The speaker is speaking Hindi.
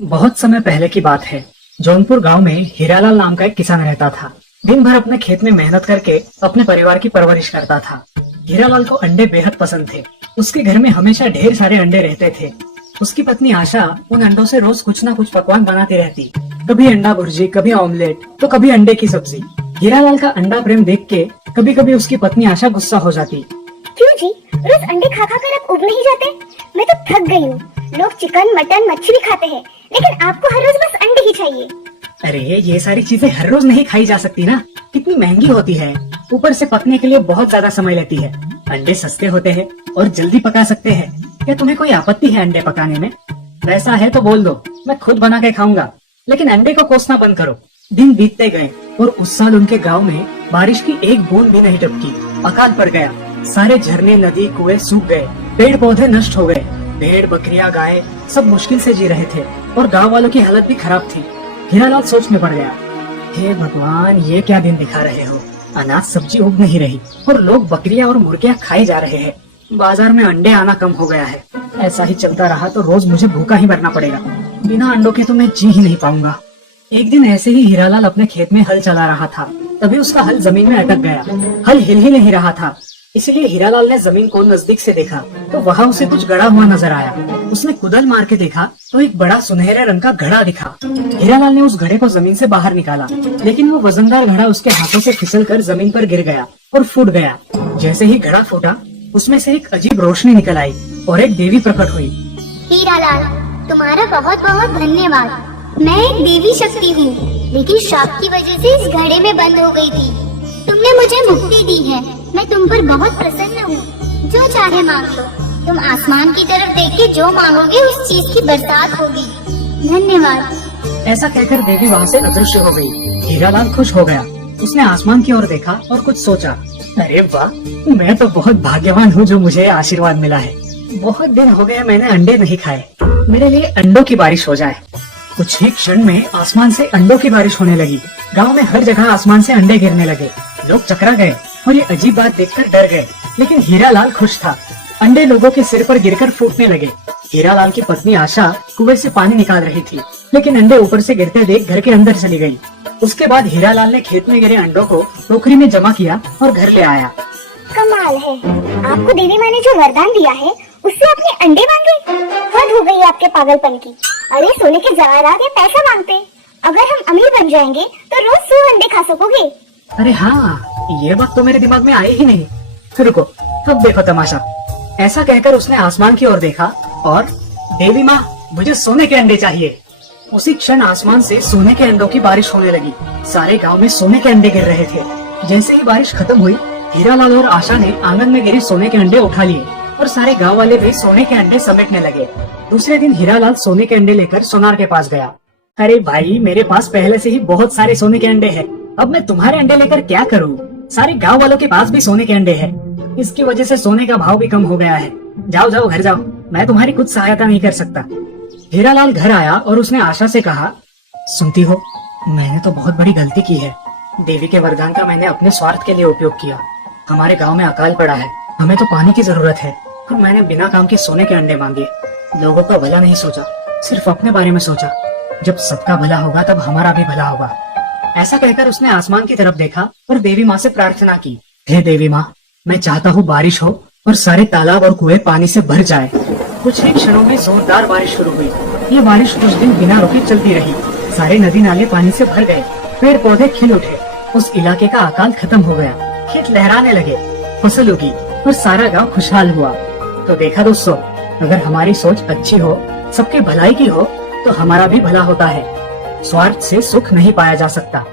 बहुत समय पहले की बात है। जौनपुर गांव में हीरालाल नाम का एक किसान रहता था। दिन भर अपने खेत में मेहनत करके अपने परिवार की परवरिश करता था। हीरालाल को अंडे बेहद पसंद थे। उसके घर में हमेशा ढेर सारे अंडे रहते थे। उसकी पत्नी आशा उन अंडों से रोज कुछ न कुछ पकवान बनाती रहती। कभी अंडा भुर्जी, कभी ऑमलेट, तो कभी अंडे की सब्जी। हीरालाल का अंडा प्रेम देख के कभी कभी उसकी पत्नी आशा गुस्सा हो जाती। क्यों जी, रोज अंडे खा खा कर आप उब नहीं जाते? मैं तो थक गई हूँ। लोग चिकन, मटन, मच्छी भी खाते हैं, लेकिन आपको हर रोज बस अंडे ही चाहिए। अरे ये सारी चीजें हर रोज नहीं खाई जा सकती ना, कितनी महंगी होती है। ऊपर से पकने के लिए बहुत ज्यादा समय लेती है। अंडे सस्ते होते हैं और जल्दी पका सकते हैं। क्या तुम्हें कोई आपत्ति है अंडे पकाने में? वैसा है तो बोल दो, मैं खुद बना के खाऊंगा, लेकिन अंडे को कोसना बंद करो। दिन बीतते गए और उस साल उनके गांव में बारिश की एक बूंद भी नहीं टपकी। अकाल पड़ गया। सारे झरने, नदी, कुएं सूख गए। पेड़ पौधे नष्ट हो गए। भेड़, बकरियां, गाय सब मुश्किल से जी रहे थे और गांव वालों की हालत भी खराब थी। हीरालाल सोच में पड़ गया, हे भगवान, ये क्या दिन दिखा रहे हो। अनाज सब्जी उग नहीं रही और लोग बकरियां और मुर्गियां खाई जा रहे हैं। बाजार में अंडे आना कम हो गया है। ऐसा ही चलता रहा तो रोज मुझे भूखा ही मरना पड़ेगा। बिना अंडों के तो मैं जी ही नहीं पाऊंगा। एक दिन ऐसे ही हीरालाल अपने खेत में हल चला रहा था। तभी उसका हल जमीन में अटक गया। हल हिल ही नहीं रहा था। इसलिए हीरालाल ने जमीन को नजदीक से देखा तो वहाँ उसे कुछ गड़ा हुआ नजर आया। उसने कुदाल मार के देखा तो एक बड़ा सुनहरे रंग का घड़ा दिखा। हीरालाल ने उस घड़े को जमीन से बाहर निकाला, लेकिन वो वजनदार घड़ा उसके हाथों से फिसलकर जमीन पर गिर गया और फूट गया। जैसे ही घड़ा फूटा, उसमें से एक अजीब रोशनी निकल आई और एक देवी प्रकट हुई। हीरालाल, तुम्हारा बहुत बहुत धन्यवाद। मैं एक देवी शक्ति हूँ, लेकिन श्राप की वजह से इस घड़े में बंद हो गई थी। तुमने मुझे मुक्ति दी है। मैं तुम पर बहुत प्रसन्न हूँ। जो चाहे मांग लो। तुम आसमान की तरफ देख के जो मांगोगे उस चीज की बरसात होगी। धन्यवाद। ऐसा कहकर देवी वहाँ से अदृश्य हो गई। हीरालाल खुश हो गया। उसने आसमान की ओर देखा और कुछ सोचा, अरे वाह, मैं तो बहुत भाग्यवान हूँ जो मुझे आशीर्वाद मिला है। बहुत दिन हो गए मैंने अंडे नहीं खाए। मेरे लिए अंडों की बारिश हो जाए। कुछ ही क्षण में आसमान से अंडों की बारिश होने लगी। गांव में हर जगह आसमान से अंडे गिरने लगे। लोग चकरा गए और ये अजीब बात देखकर डर गए, लेकिन हीरालाल खुश था। अंडे लोगों के सिर पर गिरकर फूटने लगे। हीरालाल की पत्नी आशा कुएं से पानी निकाल रही थी, लेकिन अंडे ऊपर से गिरते देख घर के अंदर चली गई। उसके बाद हीरालाल ने खेत में गिरे अंडों को टोकरी में जमा किया और घर ले आया। कमाल है, आपको देवी माँ ने जो वरदान दिया है उससे अपने अंडे मांगे। हद हो गई आपके पागलपन की। अरे सोने के जवाहरात या पैसा मांगते। अगर हम अमीर बन जाएंगे तो रोज 100 अंडे खा सकोगे। अरे हाँ, ये बात तो मेरे दिमाग में आई ही नहीं। रुको, अब देखो तमाशा। ऐसा कहकर उसने आसमान की ओर देखा और, देवी माँ, मुझे सोने के अंडे चाहिए। उसी क्षण आसमान से सोने के अंडों की बारिश होने लगी। सारे गांव में सोने के अंडे गिर रहे थे। जैसे ही बारिश खत्म हुई, हीरालाल और आशा ने आंगन में गिरे सोने के अंडे उठा लिए और सारे गांव वाले भी सोने के अंडे समेटने लगे। दूसरे दिन हीरालाल सोने के अंडे लेकर सोनार के पास गया। अरे भाई, मेरे पास पहले से ही बहुत सारे सोने के अंडे हैं। अब मैं तुम्हारे अंडे लेकर क्या करूँ? सारे गांव वालों के पास भी सोने के अंडे हैं। इसकी वजह से सोने का भाव भी कम हो गया है। जाओ जाओ, घर जाओ, मैं तुम्हारी कुछ सहायता नहीं कर सकता। हीरालाल घर आया और उसने आशा से कहा, सुनती हो, मैंने तो बहुत बड़ी गलती की है। देवी के वरदान का मैंने अपने स्वार्थ के लिए उपयोग किया। हमारे गांव में अकाल पड़ा है, हमें तो पानी की जरूरत है और मैंने बिना काम के सोने के अंडे मांगे। लोगों का भला नहीं सोचा, सिर्फ अपने बारे में सोचा। जब सबका भला होगा तब हमारा भी भला होगा। ऐसा कहकर उसने आसमान की तरफ देखा और देवी माँ से प्रार्थना की, हे देवी माँ, मैं चाहता हूँ बारिश हो और सारे तालाब और कुएं पानी से भर जाए। कुछ ही क्षणों में जोरदार बारिश शुरू हुई। ये बारिश कुछ दिन बिना रुके चलती रही। सारे नदी नाले पानी से भर गए। पेड़ पौधे खिल उठे। उस इलाके का अकाल खत्म हो गया। खेत लहराने लगे, फसल उगी और सारा गांव खुशहाल हुआ। तो देखा दोस्तों, अगर हमारी सोच अच्छी हो, सबकी भलाई की हो, तो हमारा भी भला होता है। स्वार्थ से सुख नहीं पाया जा सकता।